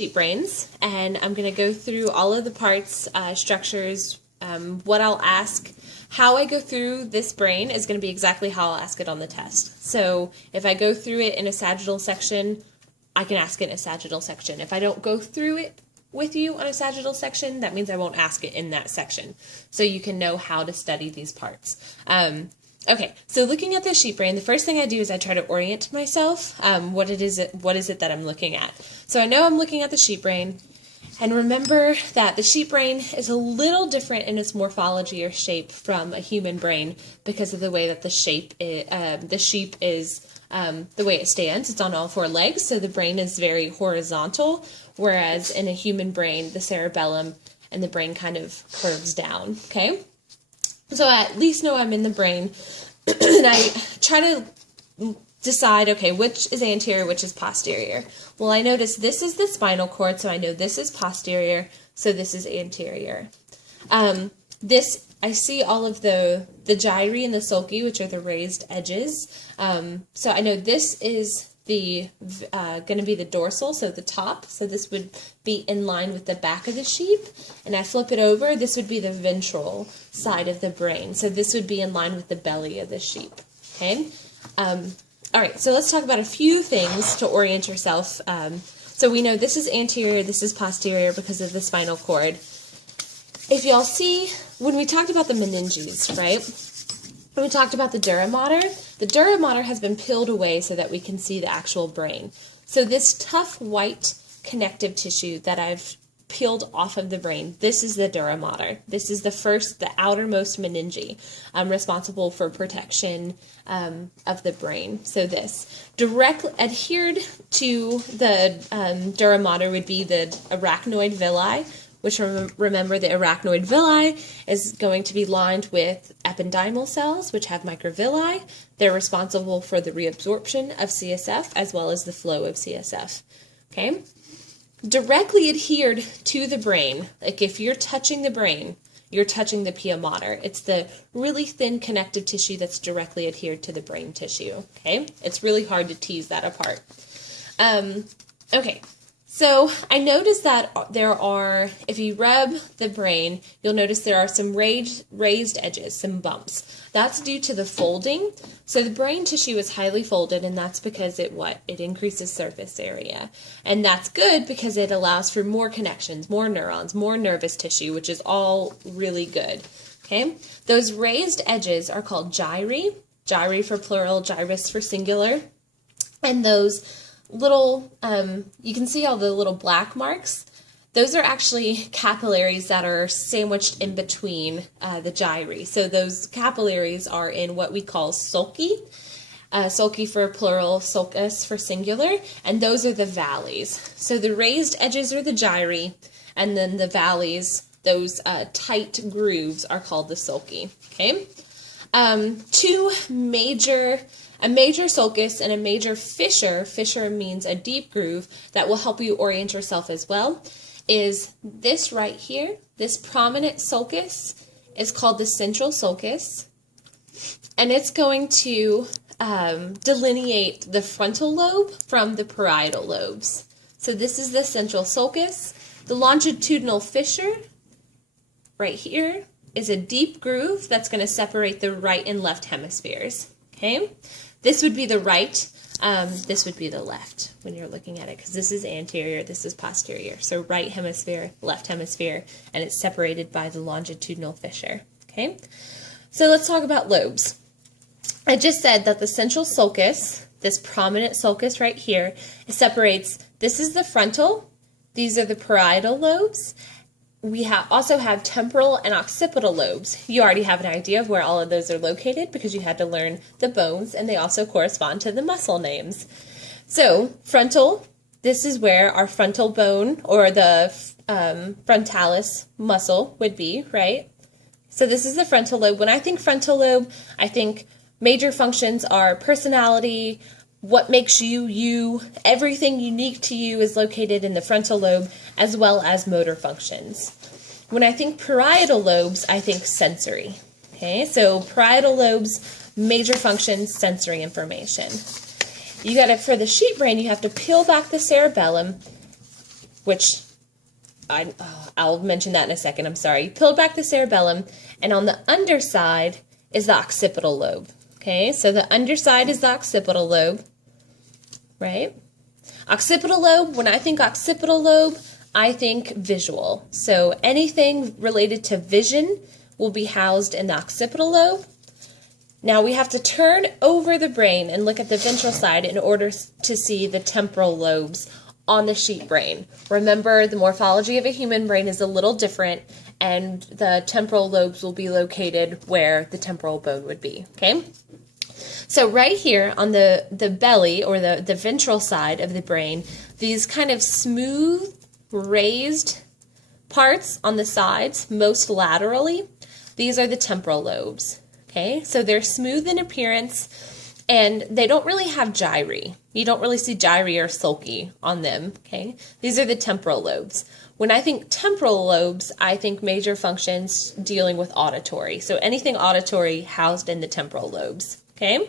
sheep brains, and I'm going to go through all of the parts, structures, what I'll ask. How I go through this brain is going to be exactly how I'll ask it on the test. So if I go through it in a sagittal section, I can ask it in a sagittal section. If I don't go through it with you on a sagittal section, that means I won't ask it in that section. So you can know how to study these parts. Okay, so looking at the sheep brain, the first thing I do is I try to orient myself. What is it that I'm looking at? So I know I'm looking at the sheep brain. And remember that the sheep brain is a little different in its morphology or shape from a human brain because of the way that the sheep is, the way it stands. It's on all four legs, so the brain is very horizontal, whereas in a human brain, the cerebellum and the brain kind of curves down, okay? So I at least know I'm in the brain, and I try to decide, okay, which is anterior, which is posterior. Well, I notice this is the spinal cord, so I know this is posterior, so this is anterior. I see all of the gyri and the sulci, which are the raised edges. So I know this is the going to be the dorsal, so the top. So this would be in line with the back of the sheep. And I flip it over, this would be the ventral side of the brain. So this would be in line with the belly of the sheep. Okay. All right, so let's talk about a few things to orient yourself. So we know this is anterior, this is posterior because of the spinal cord. If y'all see, when we talked about the meninges, right? When we talked about the dura mater has been peeled away so that we can see the actual brain. So this tough white connective tissue that I've peeled off of the brain, this is the dura mater. This is the outermost meninge, responsible for protection of the brain. So this directly adhered to the dura mater would be the arachnoid villi, which remember the arachnoid villi is going to be lined with ependymal cells, which have microvilli. They're responsible for the reabsorption of CSF as well as the flow of CSF. Okay. Directly adhered to the brain, like if you're touching the brain, you're touching the pia mater. It's the really thin connective tissue that's directly adhered to the brain tissue, okay? It's really hard to tease that apart. Okay, so I noticed that there are, if you rub the brain, you'll notice there are some raised edges, some bumps. That's due to the folding. So the brain tissue is highly folded, and that's because it increases surface area. And that's good because it allows for more connections, more neurons, more nervous tissue, which is all really good. Okay? Those raised edges are called gyri. Gyri for plural, gyrus for singular. And those little, you can see all the little black marks. Those are actually capillaries that are sandwiched in between the gyri. So those capillaries are in what we call sulci. Sulci for plural, sulcus for singular, and those are the valleys. So the raised edges are the gyri, and then the valleys, those tight grooves, are called the sulci. Okay, a major sulcus and a major fissure. Fissure means a deep groove that will help you orient yourself as well. Is this right here? This prominent sulcus is called the central sulcus, and it's going to delineate the frontal lobe from the parietal lobes. So this is the central sulcus. The longitudinal fissure right here is a deep groove that's going to separate the right and left hemispheres. Okay, this would be the right. This would be the left when you're looking at it, because this is anterior, this is posterior. So right hemisphere, left hemisphere, and it's separated by the longitudinal fissure. Okay, so let's talk about lobes. I just said that the central sulcus, this prominent sulcus right here, it separates, this is the frontal, these are the parietal lobes. We also have temporal and occipital lobes. You already have an idea of where all of those are located because you had to learn the bones, and they also correspond to the muscle names. So frontal, this is where our frontal bone or the frontalis muscle would be, right? So this is the frontal lobe. When I think frontal lobe, I think major functions are personality, what makes you, you, everything unique to you is located in the frontal lobe, as well as motor functions. When I think parietal lobes, I think sensory. Okay, so parietal lobes, major functions, sensory information. You gotta, for the sheep brain, you have to peel back the cerebellum, which I'll mention that in a second, I'm sorry. You peel back the cerebellum, and on the underside is the occipital lobe. Okay, so the underside is the occipital lobe, right? Occipital lobe, when I think occipital lobe, I think visual. So anything related to vision will be housed in the occipital lobe. Now we have to turn over the brain and look at the ventral side in order to see the temporal lobes on the sheep brain. Remember, the morphology of a human brain is a little different, and the temporal lobes will be located where the temporal bone would be, okay? So right here on the belly, or the ventral side of the brain, these kind of smooth, raised parts on the sides, most laterally, these are the temporal lobes. Okay, so they're smooth in appearance, and they don't really have gyri. You don't really see gyri or sulci on them, okay? These are the temporal lobes. When I think temporal lobes, I think major functions dealing with auditory. So anything auditory housed in the temporal lobes, okay?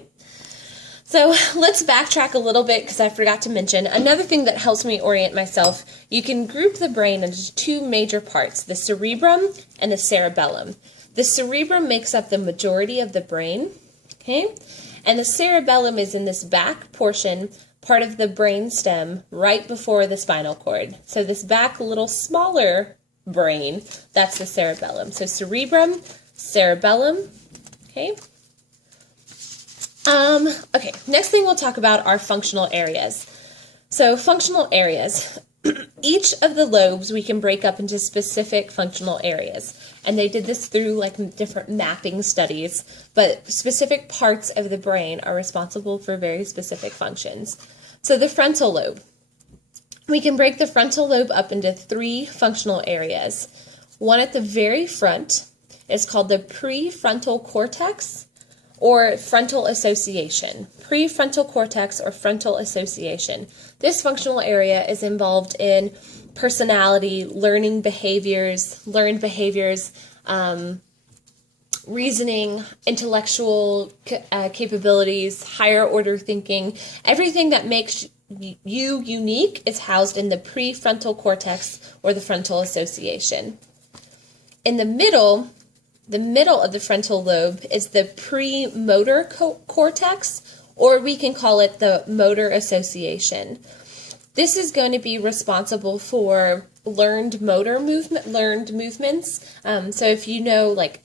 So let's backtrack a little bit because I forgot to mention another thing that helps me orient myself. You can group the brain into two major parts, the cerebrum and the cerebellum. The cerebrum makes up the majority of the brain, okay? And the cerebellum is in this back portion, part of the brain stem, right before the spinal cord. So this back little smaller brain, that's the cerebellum. So cerebrum, cerebellum, okay? Okay, next thing we'll talk about are functional areas. So functional areas. Each of the lobes we can break up into specific functional areas. And they did this through like different mapping studies, but specific parts of the brain are responsible for very specific functions. So the frontal lobe. We can break the frontal lobe up into three functional areas. One at the very front is called the prefrontal cortex, or frontal association. Prefrontal cortex or frontal association. This functional area is involved in personality, learned behaviors, reasoning, intellectual capabilities, higher order thinking. Everything that makes you unique is housed in the prefrontal cortex or the frontal association. In the middle of the frontal lobe is the premotor cortex, or we can call it the motor association. This is going to be responsible for learned movements. So if you know, like,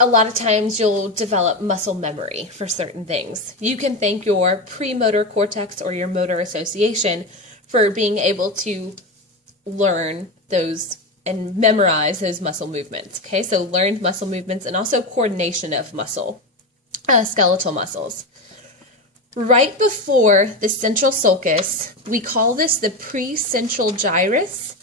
a lot of times you'll develop muscle memory for certain things. You can thank your premotor cortex or your motor association for being able to learn those and memorize those muscle movements. Okay, so learned muscle movements and also coordination of skeletal muscles. Right before the central sulcus, we call this the precentral gyrus,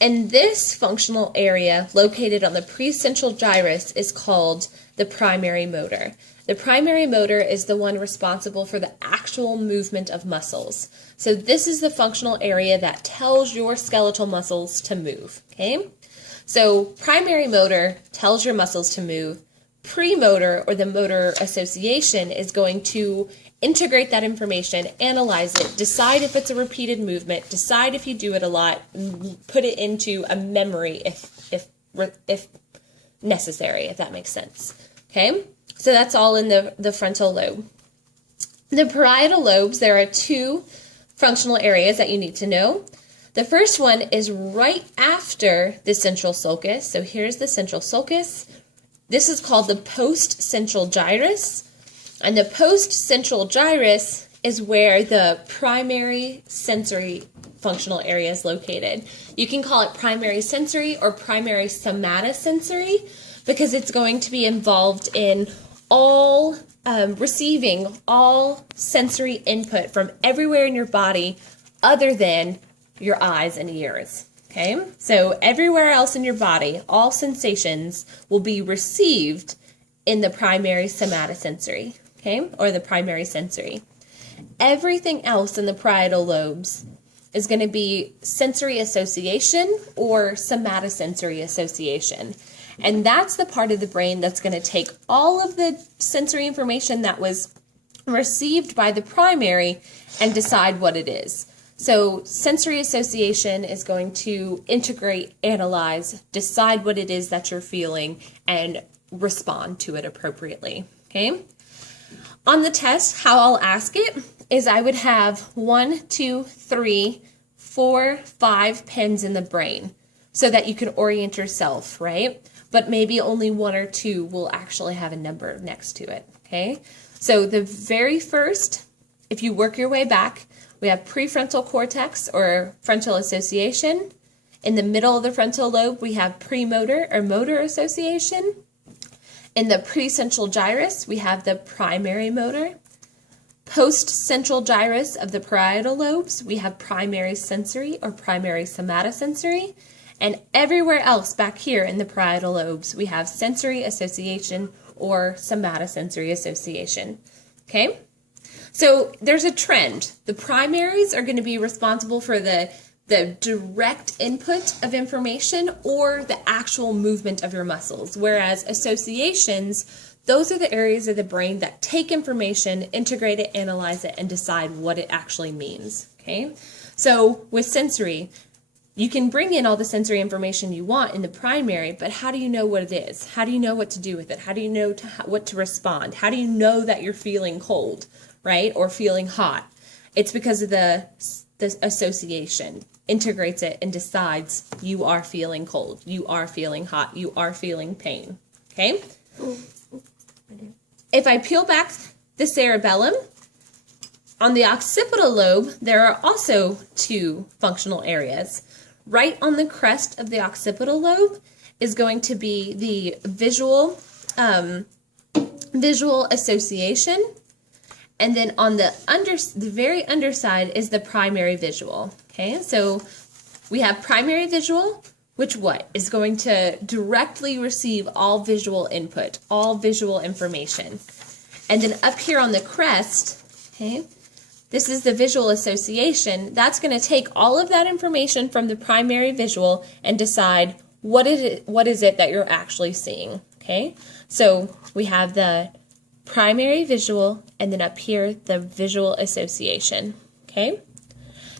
and this functional area located on the precentral gyrus is called the primary motor. The primary motor is the one responsible for the actual movement of muscles. So this is the functional area that tells your skeletal muscles to move, okay? So primary motor tells your muscles to move. Premotor, or the motor association, is going to integrate that information, analyze it, decide if it's a repeated movement, decide if you do it a lot, put it into a memory if necessary, if that makes sense. Okay? So that's all in the frontal lobe. The parietal lobes, there are two functional areas that you need to know. The first one is right after the central sulcus. So here's the central sulcus. This is called the post-central gyrus. And the post-central gyrus is where the primary sensory functional area is located. You can call it primary sensory or primary somatosensory because it's going to be involved in all receiving all sensory input from everywhere in your body other than your eyes and ears. Okay? So everywhere else in your body, all sensations will be received in the primary somatosensory. Okay, or the primary sensory. Everything else in the parietal lobes is going to be sensory association or somatosensory association. And that's the part of the brain that's going to take all of the sensory information that was received by the primary and decide what it is. So sensory association is going to integrate, analyze, decide what it is that you're feeling, and respond to it appropriately, okay? On the test, how I'll ask it is I would have 1, 2, 3, 4, 5 pins in the brain so that you can orient yourself, right? But maybe only 1 or 2 will actually have a number next to it, okay? So the very first, if you work your way back, we have prefrontal cortex or frontal association. In the middle of the frontal lobe, we have premotor or motor association. In the precentral gyrus, we have the primary motor. Post-central gyrus of the parietal lobes, we have primary sensory or primary somatosensory. And everywhere else back here in the parietal lobes, we have sensory association or somatosensory association. Okay? So there's a trend. The primaries are going to be responsible for the direct input of information or the actual movement of your muscles, whereas associations, those are the areas of the brain that take information, integrate it, analyze it, and decide what it actually means. Okay? So with sensory, you can bring in all the sensory information you want in the primary, but how do you know what it is? How do you know what to do with it? How do you know what to respond? How do you know that you're feeling cold, right, or feeling hot? It's because of the association. Integrates it and decides you are feeling cold, you are feeling hot, you are feeling pain. Okay? If I peel back the cerebellum, on the occipital lobe, there are also 2 functional areas. Right on the crest of the occipital lobe is going to be the visual association, and then on the very underside is the primary visual. Okay, so we have primary visual, which is going to directly receive all visual input, all visual information. And then up here on the crest, okay, this is the visual association. That's going to take all of that information from the primary visual and decide what is it that you're actually seeing. Okay, so we have the primary visual, and then up here the visual association. Okay,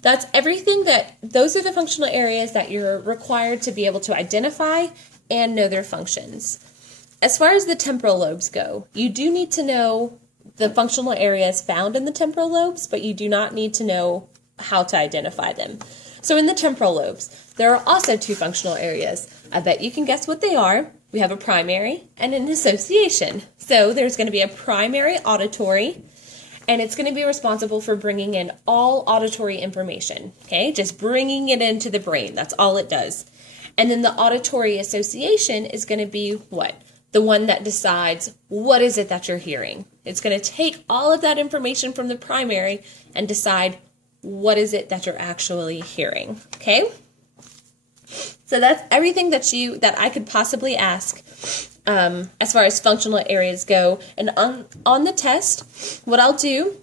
that's everything those are the functional areas that you're required to be able to identify and know their functions. As far as the temporal lobes go, you do need to know the functional areas found in the temporal lobes, but you do not need to know how to identify them. So in the temporal lobes, there are also 2 functional areas. I bet you can guess what they are. We have a primary and an association. So there's going to be a primary auditory, and it's going to be responsible for bringing in all auditory information, okay? Just bringing it into the brain. That's all it does. And then the auditory association is going to be what? The one that decides what is it that you're hearing. It's going to take all of that information from the primary and decide what is it that you're actually hearing, okay? So that's everything that I could possibly ask as far as functional areas go. And on the test, what I'll do,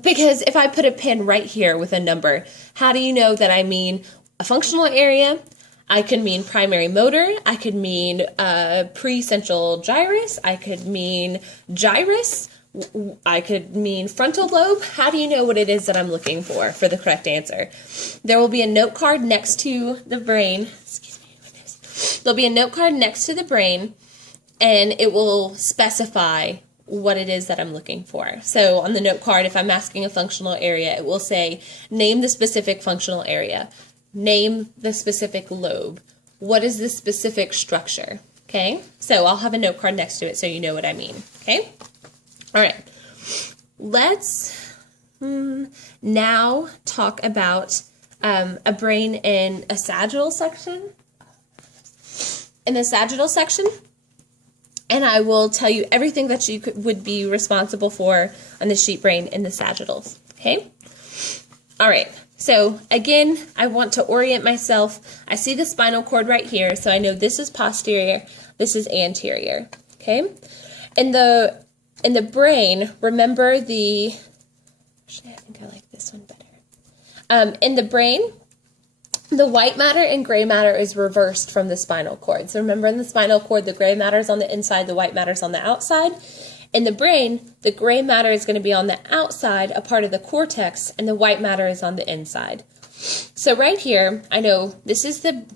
because if I put a pin right here with a number, how do you know that I mean a functional area? I could mean primary motor, I could mean precentral gyrus, I could mean gyrus, I could mean frontal lobe. How do you know what it is that I'm looking for the correct answer? There will be a note card next to the brain. Excuse me. There'll be a note card next to the brain, and it will specify what it is that I'm looking for. So on the note card, if I'm asking a functional area, it will say, name the specific functional area. Name the specific lobe. What is the specific structure? Okay, so I'll have a note card next to it so you know what I mean. Okay, all right. Let's now talk about a brain in a sagittal section. In the sagittal section, and I will tell you everything that you would be responsible for on the sheep brain in the sagittals. Okay, all right. So again, I want to orient myself. I see the spinal cord right here, so I know this is posterior, this is anterior, okay? In the brain, remember actually I think I like this one better. In the brain, the white matter and gray matter is reversed from the spinal cord. So remember in the spinal cord, the gray matter is on the inside, the white matter is on the outside. In the brain, the gray matter is going to be on the outside, a part of the cortex, and the white matter is on the inside. So right here, I know this is the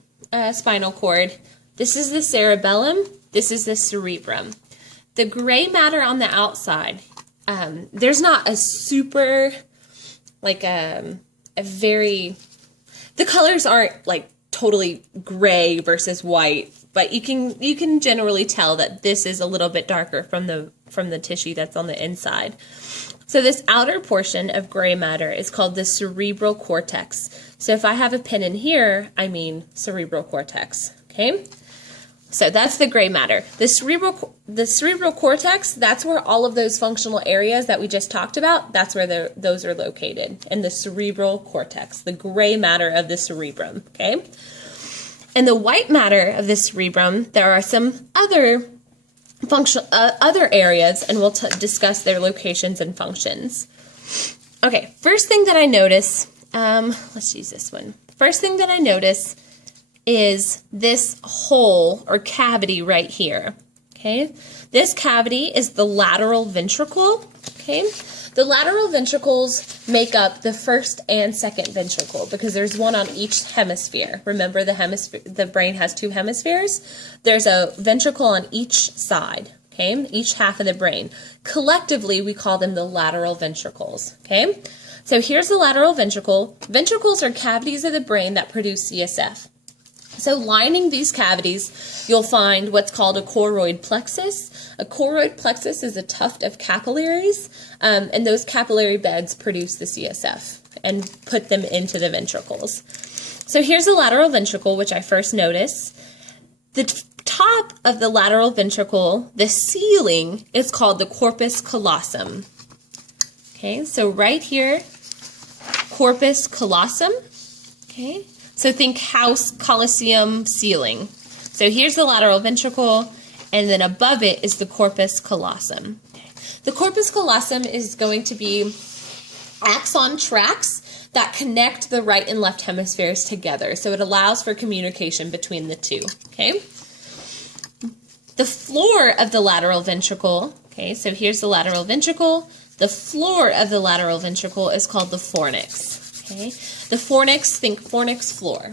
spinal cord, this is the cerebellum, this is the cerebrum. The gray matter on the outside, there's not a super, like a very, the colors aren't like totally gray versus white, but you can generally tell that this is a little bit darker from the tissue that's on the inside. So this outer portion of gray matter is called the cerebral cortex. So if I have a pen in here, I mean cerebral cortex, okay? So that's the gray matter. The cerebral cortex, that's where all of those functional areas that we just talked about, that's where those are located, in the cerebral cortex, the gray matter of the cerebrum, okay? In the white matter of the cerebrum, there are some other areas, and we'll discuss their locations and functions. Okay, first thing that I notice, let's use this one. First thing that I notice is this hole or cavity right here, okay? This cavity is the lateral ventricle, okay? The lateral ventricles make up the first and second ventricle because there's one on each hemisphere. Remember the brain has two hemispheres? There's a ventricle on each side, okay? Each half of the brain. Collectively, we call them the lateral ventricles, okay? So here's the lateral ventricle. Ventricles are cavities of the brain that produce CSF. So lining these cavities, you'll find what's called a choroid plexus. A choroid plexus is a tuft of capillaries, and those capillary beds produce the CSF and put them into the ventricles. So here's the lateral ventricle, which I first noticed. The top of the lateral ventricle, the ceiling, is called the corpus callosum. Okay, so right here, corpus callosum, okay? So think house, coliseum, ceiling. So here's the lateral ventricle, and then above it is the corpus callosum. The corpus callosum is going to be axon tracts that connect the right and left hemispheres together. So it allows for communication between the two, okay? The floor of the lateral ventricle, okay, so here's the lateral ventricle. The floor of the lateral ventricle is called the fornix. Okay. The fornix, think fornix floor.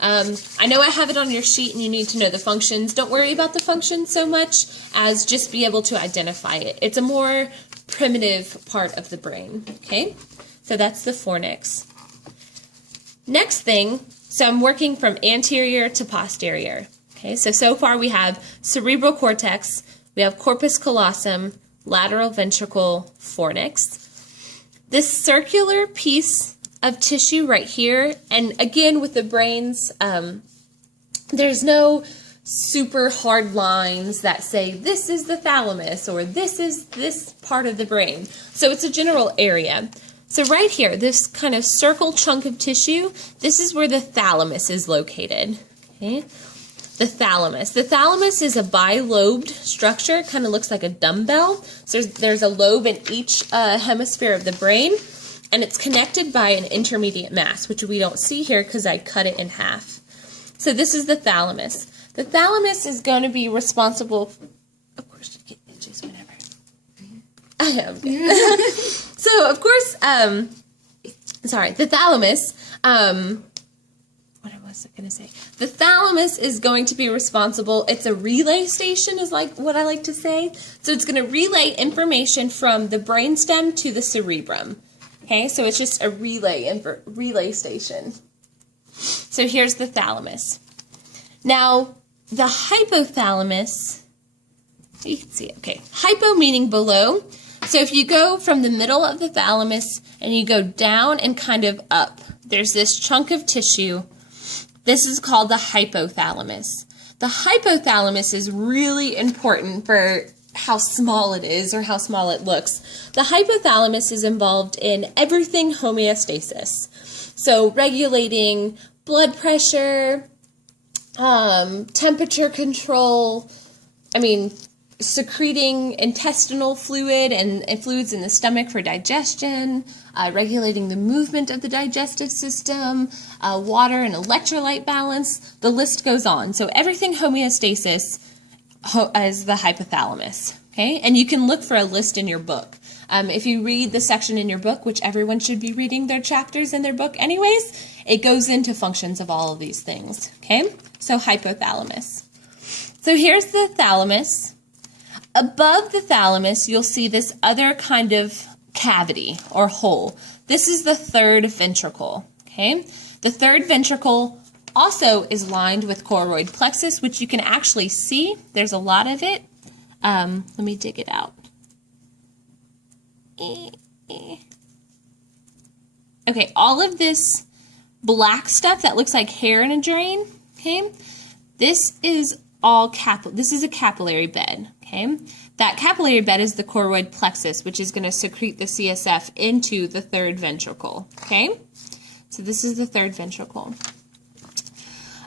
I know I have it on your sheet and you need to know the functions. Don't worry about the functions so much as just be able to identify it. It's a more primitive part of the brain. Okay, so that's the fornix. Next thing, so I'm working from anterior to posterior. Okay, so far we have cerebral cortex, we have corpus callosum, lateral ventricle, fornix. This circular piece of tissue right here, and again with the brains, there's no super hard lines that say this is the thalamus or this is this part of the brain. So it's a general area. So right here, this kind of circle chunk of tissue, this is where the thalamus is located. Okay? The thalamus. The thalamus is a bilobed structure, kind of looks like a dumbbell. So there's a lobe in each hemisphere of the brain, and it's connected by an intermediate mass, which we don't see here because I cut it in half. So this is the thalamus. The thalamus is going to be responsible, of course, you get itches whenever. I am. So, of course, the thalamus, what was I going to say? The thalamus is going to be responsible, it's a relay station is like what I like to say. So it's going to relay information from the brainstem to the cerebrum. Okay, so it's just a relay station. So here's the thalamus. Now, the hypothalamus, you can see it, okay. Hypo meaning below. So if you go from the middle of the thalamus and you go down and kind of up, there's this chunk of tissue. This is called the hypothalamus. The hypothalamus is really important for how small it is or how small it looks. The hypothalamus is involved in everything homeostasis. So regulating blood pressure, temperature control, secreting intestinal fluid and fluids in the stomach for digestion, regulating the movement of the digestive system, water and electrolyte balance, the list goes on. So everything homeostasis as the hypothalamus, Okay, and you can look for a list in your book. If you read the section in your book, which everyone should be reading their chapters in their book anyways, it goes into functions of all of these things. Okay, so hypothalamus. So here's the thalamus. Above the thalamus, you'll see this other kind of cavity or hole. This is the third ventricle. Okay, the third ventricle also is lined with choroid plexus, which you can actually see. There's a lot of it. Let me dig it out. Okay, all of this black stuff that looks like hair in a drain, okay, this is all this is a capillary bed, okay? That capillary bed is the choroid plexus, which is going to secrete the CSF into the third ventricle, okay? So this is the third ventricle.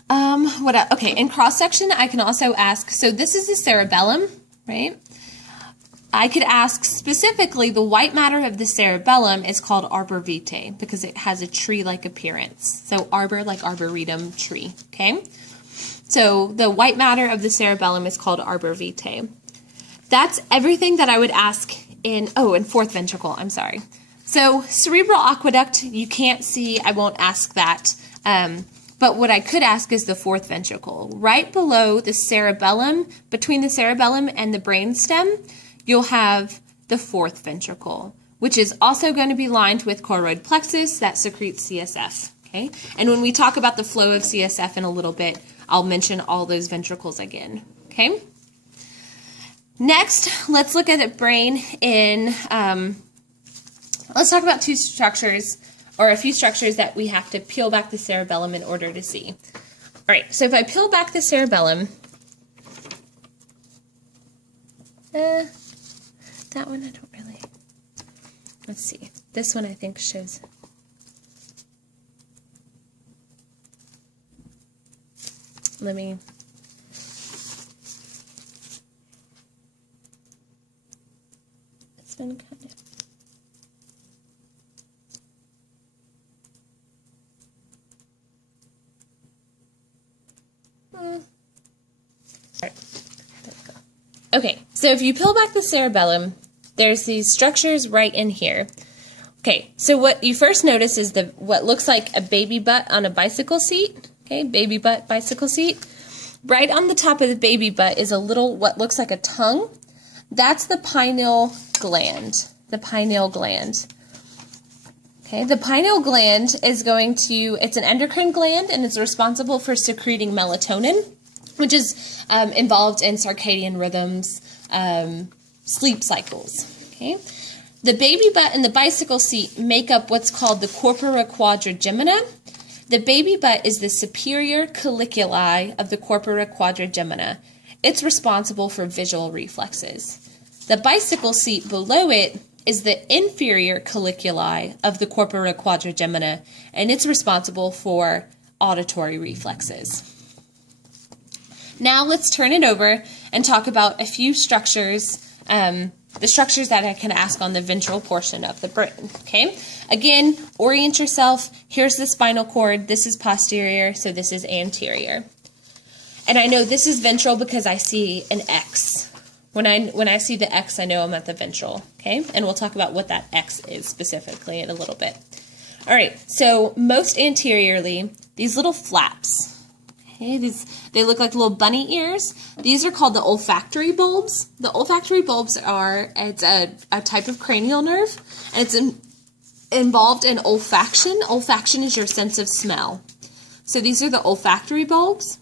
What else? Okay, in cross-section, I can also ask, so this is the cerebellum, right? I could ask specifically, the white matter of the cerebellum is called arbor vitae because it has a tree-like appearance. So arbor, like arboretum, tree, okay? So the white matter of the cerebellum is called arbor vitae. That's everything that I would ask in fourth ventricle, I'm sorry. So cerebral aqueduct, you can't see, I won't ask that. But what I could ask is the fourth ventricle. Right below the cerebellum, between the cerebellum and the brainstem, you'll have the fourth ventricle, which is also going to be lined with choroid plexus that secretes CSF. Okay? And when we talk about the flow of CSF in a little bit, I'll mention all those ventricles again. Okay? Next, let's look at the brain in, let's talk about two structures, or a few structures that we have to peel back the cerebellum in order to see. All right, so if I peel back the cerebellum, that one I don't really, let's see. This one I think shows, let me, it's been kind of, okay, so if you peel back the cerebellum, there's these structures right in here. Okay, so what you first notice is what looks like a baby butt on a bicycle seat. Okay, baby butt, bicycle seat. Right on the top of the baby butt is a little, what looks like a tongue. That's the pineal gland. The pineal gland. Okay, the pineal gland is it's an endocrine gland, and it's responsible for secreting melatonin, which is involved in circadian rhythms, sleep cycles. Okay, the baby butt and the bicycle seat make up what's called the corpora quadrigemina. The baby butt is the superior colliculi of the corpora quadrigemina. It's responsible for visual reflexes. The bicycle seat below it is the inferior colliculi of the corpora quadrigemina, and it's responsible for auditory reflexes. Now let's turn it over and talk about a few structures, the structures that I can ask on the ventral portion of the brain. Okay, again, orient yourself. Here's the spinal cord. This is posterior, so this is anterior. And I know this is ventral because I see an X. When I see the X, I know I'm at the ventral. Okay, and we'll talk about what that X is specifically in a little bit. All right, so most anteriorly, these little flaps. Okay, they look like little bunny ears. These are called the olfactory bulbs. The olfactory bulbs it's a type of cranial nerve, and it's involved in olfaction. Olfaction is your sense of smell. So these are the olfactory bulbs.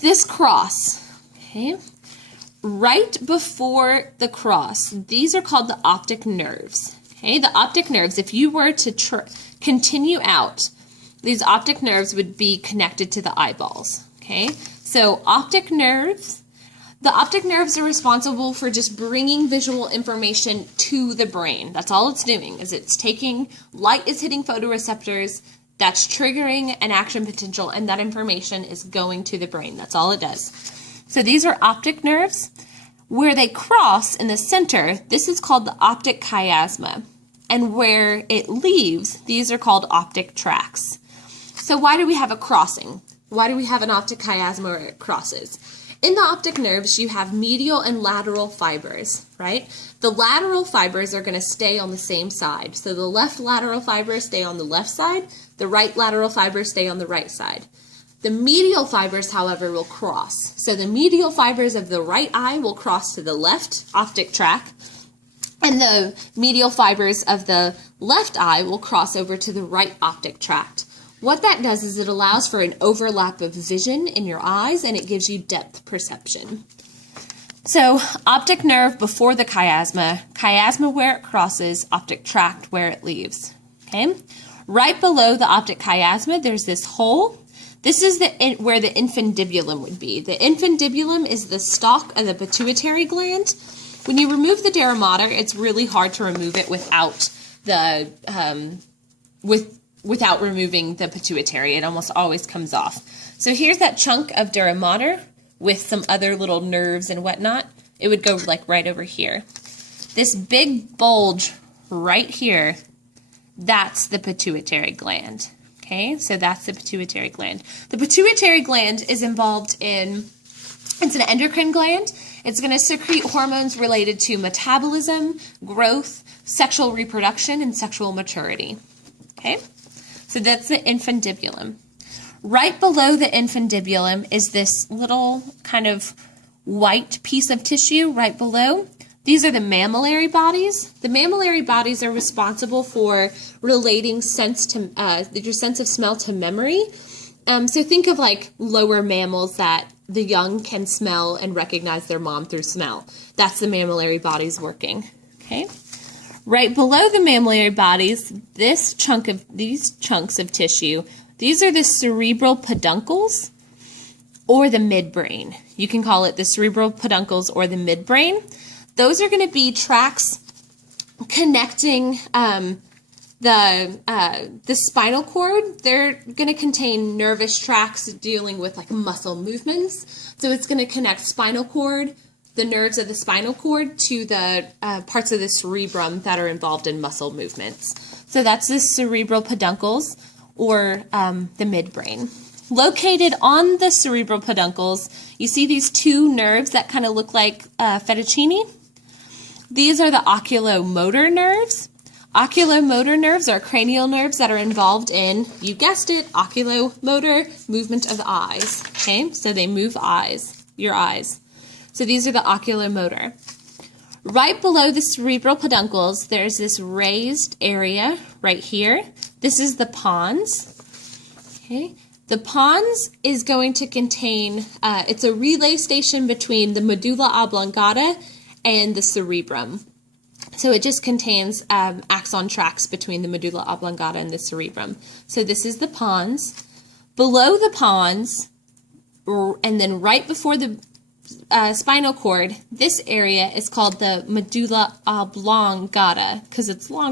This cross, okay, right before the cross, these are called the optic nerves. Okay, the optic nerves, if you were to continue out, these optic nerves would be connected to the eyeballs, okay? So optic nerves, the optic nerves are responsible for just bringing visual information to the brain. That's all it's doing, is it's taking, light is hitting photoreceptors, that's triggering an action potential, and that information is going to the brain. That's all it does. So these are optic nerves. Where they cross in the center, this is called the optic chiasma. And where it leaves, these are called optic tracts. So why do we have a crossing? Why do we have an optic chiasma where it crosses? in the optic nerves, you have medial and lateral fibers, right? The lateral fibers are going to stay on the same side. So the left lateral fibers stay on the left side, the right lateral fibers stay on the right side. The medial fibers, however, will cross. So the medial fibers of the right eye will cross to the left optic tract, and the medial fibers of the left eye will cross over to the right optic tract. What that does is it allows for an overlap of vision in your eyes, and it gives you depth perception. So optic nerve before the chiasma, chiasma where it crosses, optic tract where it leaves. Okay, right below the optic chiasma, there's this hole. This is where the infundibulum would be. The infundibulum is the stalk of the pituitary gland. When you remove the dura mater, it's really hard to remove it without the without removing the pituitary. It almost always comes off. So here's that chunk of dura mater with some other little nerves and whatnot. It would go like right over here. This big bulge right here, that's the pituitary gland. Okay, so that's the pituitary gland. The pituitary gland is involved in, it's an endocrine gland. It's going to secrete hormones related to metabolism, growth, sexual reproduction, and sexual maturity. Okay, so that's the infundibulum. Right below the infundibulum is this little kind of white piece of tissue right below. These are the mammillary bodies. The mammillary bodies are responsible for relating your sense of smell to memory. So think of like lower mammals that the young can smell and recognize their mom through smell. That's the mammillary bodies working. Okay. Right below the mammillary bodies, these chunks of tissue, these are the cerebral peduncles or the midbrain. You can call it the cerebral peduncles or the midbrain. Those are going to be tracts connecting the spinal cord. They're going to contain nervous tracts dealing with like muscle movements. So it's going to connect spinal cord, the nerves of the spinal cord, to the parts of the cerebrum that are involved in muscle movements. So that's the cerebral peduncles or the midbrain. Located on the cerebral peduncles, you see these two nerves that kind of look like fettuccine. These are the oculomotor nerves. Oculomotor nerves are cranial nerves that are involved in, you guessed it, oculomotor, movement of the eyes. Okay, so they move your eyes. So these are the oculomotor. Right below the cerebral peduncles, there's this raised area right here. This is the pons. Okay, the pons is going to contain, it's a relay station between the medulla oblongata and the cerebrum. So it just contains axon tracts between the medulla oblongata and the cerebrum. So this is the pons. Below the pons, and then right before the spinal cord, this area is called the medulla oblongata because it's longer.